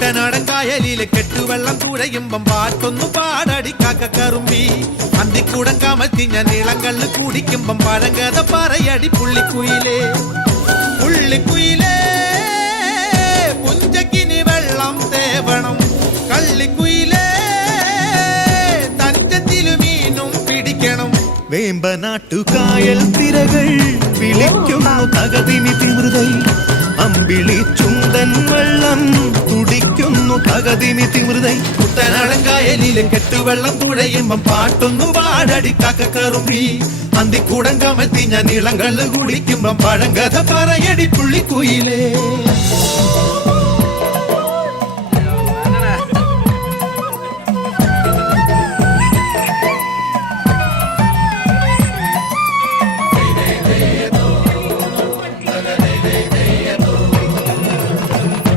കുട്ടനാടൻ കായലിലെ കെട്ടുവെള്ളം തുഴയുമ്പം പാട്ടൊന്നു പാടടി കാക്കക്കറുമ്പി അന്തിക്കൂടം കമത്തി ഞാൻ നീളങ്കള്ള് കുടിക്കുമ്പം പഴങ്കഥ പറയടി പുള്ളിക്കുയിലേ പുള്ളിക്കുയിലേ പുഞ്ചക്കിനി വെള്ളം തേവണം കള്ളിക്കുയിലേ തഞ്ചത്തിലു മീനും പിടിക്കണം വേമ്പനാട്ടുകായൽ തിരകൾ വിളിക്കുന്നു തകതിനി തിമൃതൈ അമ്പിളി ചുണ്ടൻ വെള്ളം തുടിക്കുന്നു തകതിനി തിമൃതൈ കുട്ടനാടൻ കായലിലെ കെട്ടുവെള്ളം തുഴയുമ്പം പാട്ടൊന്നും പാടടി കാക്കക്കറുമ്പി അന്തിക്കൂടം കമത്തി ഞാൻ ഇളങ്കള്ള് കുടിക്കുമ്പം പഴങ്കഥ പറയടി പുള്ളിക്കുയിലേ